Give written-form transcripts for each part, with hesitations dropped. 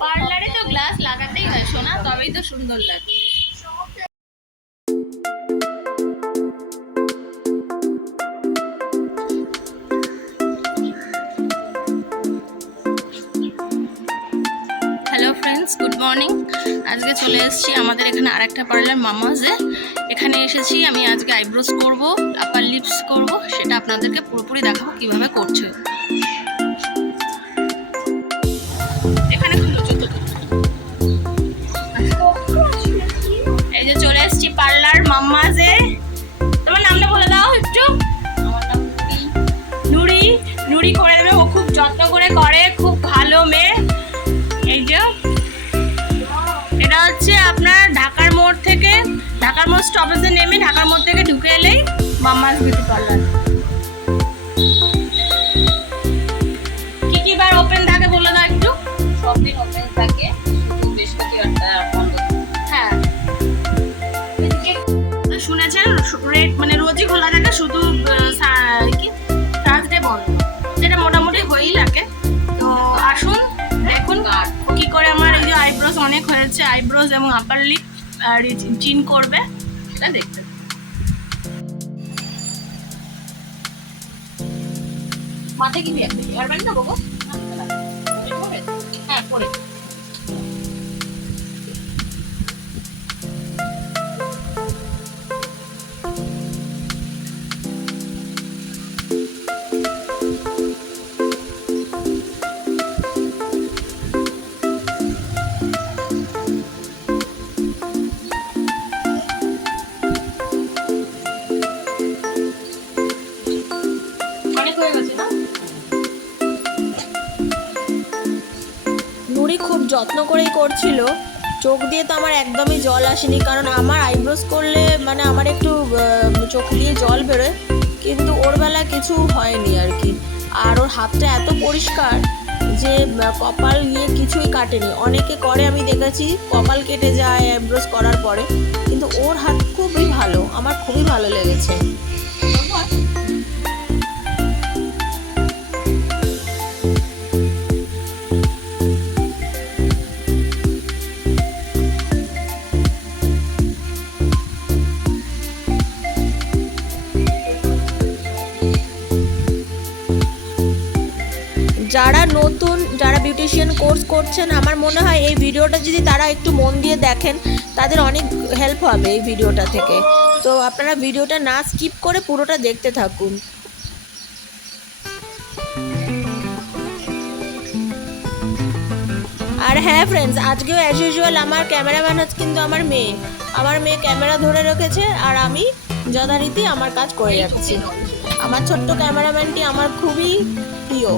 পার্লারে তো গ্লাস লাগাতেই হয় সোনা, তবেই তো সুন্দর লাগে। Hello friends, good morning. আজকে চলে এসেছি আমাদের এখানে আরেকটা পার্লার মামাজে। এখানে এসেছি আমি আজকে আইব্রোস করব, আপার লিপস করব, সেটা আপনাদেরকে পুরোপুরি দেখাবো কিভাবে করছে। এখানে এই যে চলে এসেছি পার্লার মামাজে। তোমার নামটা বলে দাও একটু। আমার নাম নুরি। নুরি করে দেবে, ও খুব যত্ন করে, খুব ভালো মেয়ে। এই যে এটা হচ্ছে আপনার ঢাকার মোড় থেকে, ঢাকার মোড় স্টপেজে নেমে ঢাকার মোড় থেকে ঢুকে এলেই মামাজ বিউটি পার্লার। কি বার ওপেন থাকে বলে দাও একটু। সব দিন ওপেন থাকে, বৃহস্পতিবারটা বন্ধ। হ্যাঁ, শুনেছেন মানে রোজই খোলা থাকে, শুধু কি থার্সডে বন্ধ, যেটা মোটামুটি হয়েই লাগে। তো আসুন দেখুন কি করে আমার এই যে আইব্রোজ অনেক হয়েছে, আইব্রোজ এবং আপার লিপ আর চিন করবে, সেটা দেখতে। মাথায় কি এয়ারব্যান্ড না বাবু? হ্যাঁ, পরে নুরি খুব যত্ন করেই করছিল। চোখ দিয়ে তো আমার একদমই জল আসেনি, কারণ আমার আইব্রোস করলে মানে আমার একটু চোখ দিয়ে জল বেরোয়, কিন্তু ওর বেলা কিছু হয়নি আর কি। আর ওর হাতটা এত পরিষ্কার যে কপাল নিয়ে কিছুই কাটেনি। অনেকে করে আমি দেখেছি কপাল কেটে যায় আইব্রোস করার পরে, কিন্তু ওর হাত খুবই ভালো, আমার খুবই ভালো লেগেছে। যারা বিউটিশিয়ান কোর্স করছেন, আমার মনে হয় এই ভিডিওটা যদি তারা একটু মন দিয়ে দেখেন, তাদের অনেক হেল্প হবে এই ভিডিওটা থেকে। তো আপনারা ভিডিওটা না স্কিপ করে পুরোটা দেখতে থাকুন। আর হ্যাঁ ফ্রেন্ডস, আজকেও অ্যাজ ইউজুয়াল আমার ক্যামেরাম্যান হচ্ছে কিন্তু আমার মেয়ে ক্যামেরা ধরে রেখেছে, আর আমি যথারীতি আমার কাজ করে যাচ্ছি। আমার ছোট্ট ক্যামেরাম্যানটি আমার খুবই প্রিয়।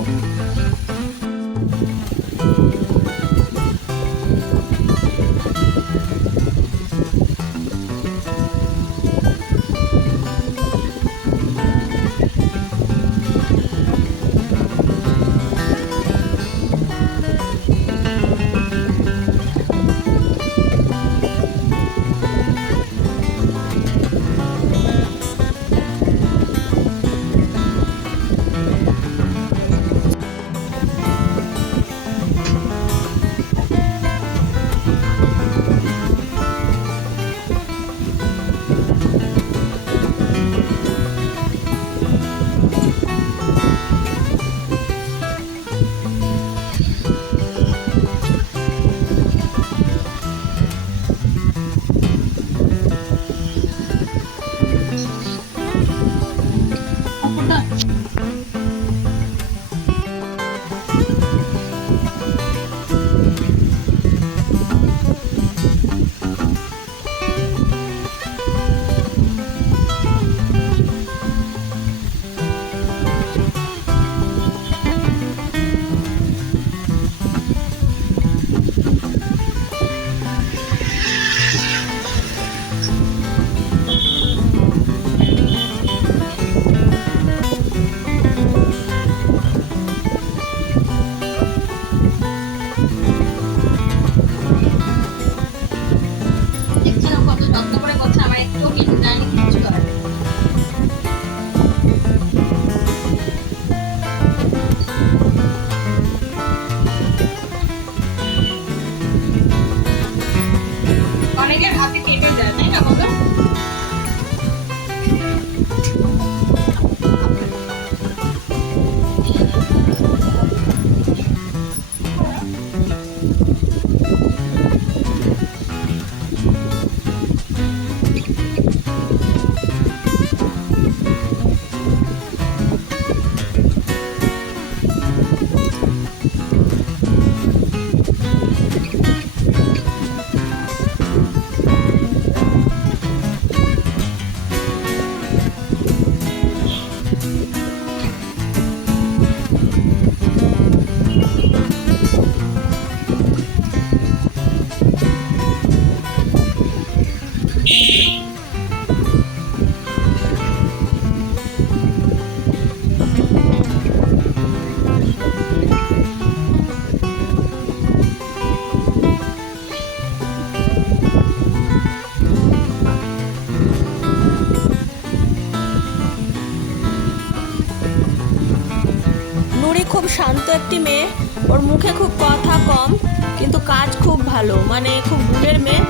নুরি খুব শান্ত একটি মেয়ে, ওর মুখে খুব কথা কম কিন্তু কাজ খুব ভালো, মানে খুব গুণের মেয়ে।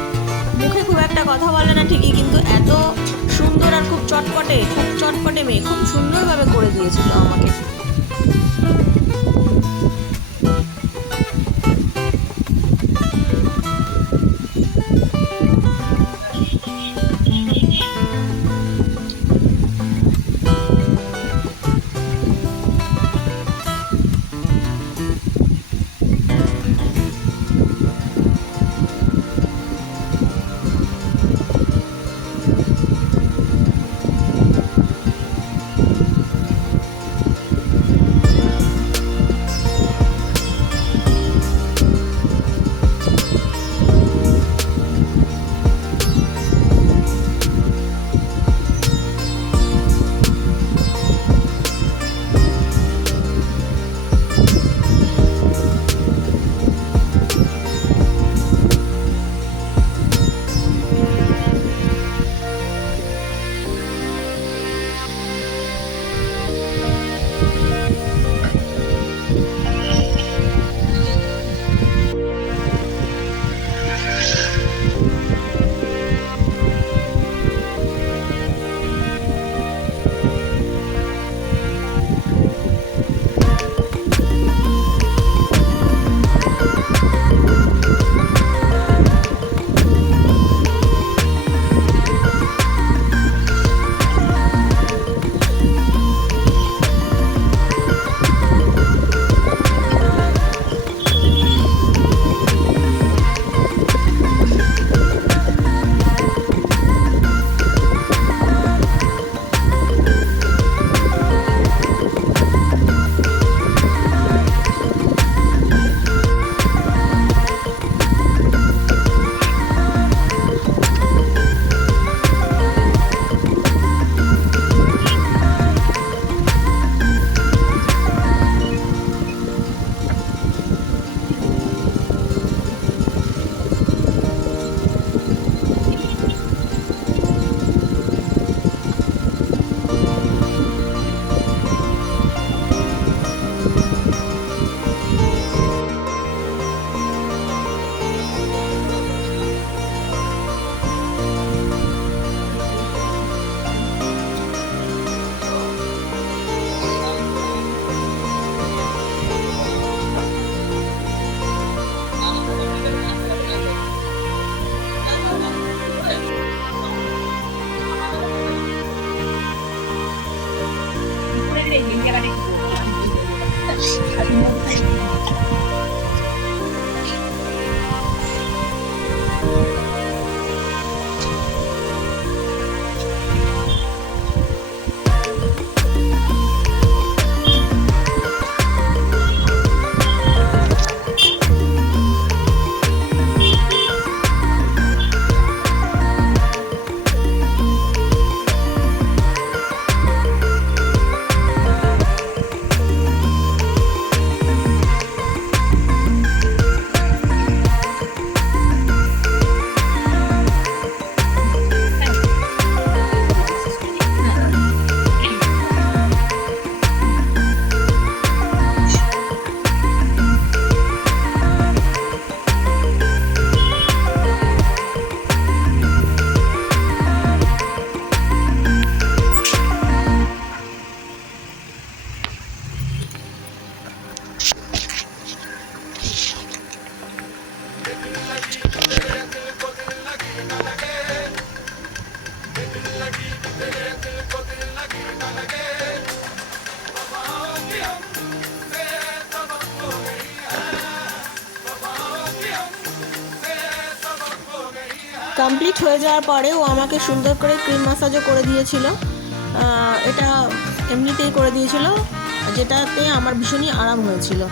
মুখে খুব একটা কথা বলে না ঠিকই, কিন্তু এত সুন্দর আর খুব চটপটে মেয়ে, খুব সুন্দরভাবে করে দিয়েছিল আমাকে। কমপ্লিট হয়ে যাওয়ার পরে ও আমাকে সুন্দর করে ক্রিম ম্যাসাজও করে দিয়েছিল। এটা এমনিতেই করে দিয়েছিল, যেটাতে আমার ভীষণই আরাম হয়েছিল।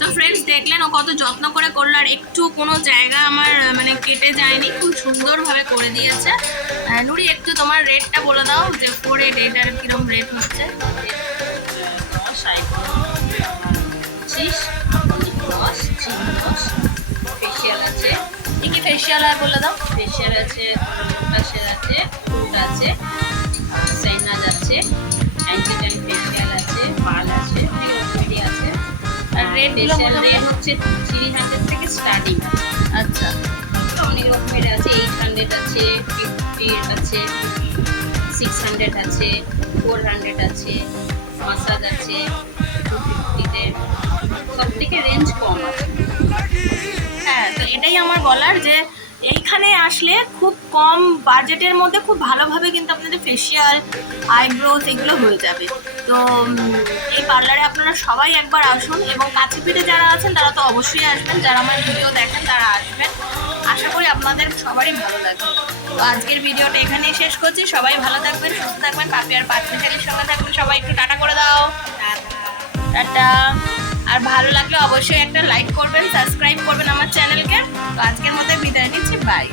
তো ফ্রেন্ডস দেখলেন ও কত যত্ন করে করলো, আর একটু কোনো জায়গা আমার মানে কেটে যায়নি, খুব সুন্দরভাবে করে দিয়েছে। নুরি একটু তোমার রেটটা বলে দাও যে 4-8 এটার কিরম রেট হচ্ছে। 10 আইব্রো 25 10 10 ফেশিয়াল আছে। কি কি ফেশিয়াল হয় বলে দাও। ফেশিয়াল আছে, লোটাসের আছে, ফ্রুট আছে, সাইনাজ আছে, অ্যান্টিটেন ফেশিয়াল আছে, পাল আছে, রেডি আছে। আর রেটগুলো ফেশিয়াল রেট হচ্ছে 300 থেকে স্টার্টিং। আচ্ছা, অনেক রকমের আছে, 800 আছে, 50 আছে, 600 আছে, 400 আছে, মাসাজ আছে 250-তে, সব থেকে রেঞ্জ কম আছে। হ্যাঁ, তো এটাই আমার বলার যে এইখানে আসলে খুব কম বাজেটের মধ্যে খুব ভালোভাবে কিন্তু আপনাদের ফেশিয়াল, আইব্রোজ এগুলো হয়ে যাবে। তো এই পার্লারে আপনারা সবাই একবার আসুন, এবং কাছে পিঠে যারা আছেন তারা তো অবশ্যই আসবেন, যারা আমার ভিডিও দেখেন তারা আসবেন। আশা করি আপনাদের সবারই ভালো লাগবে। তো আজকের ভিডিওটা এখানেই শেষ করছি। সবাই ভালো থাকবেন, সুস্থ থাকবেন, পাপি আর পাত্রী ছেলের সঙ্গে থাকবেন। সবাই একটু টাটা করে দাও, টাটা। আর ভালো লাগলে অবশ্যই একটা লাইক করবেন, সাবস্ক্রাইব করবেন আমার চ্যানেলকে। তো আজকের মতো বিদায় নিচ্ছি, বাই।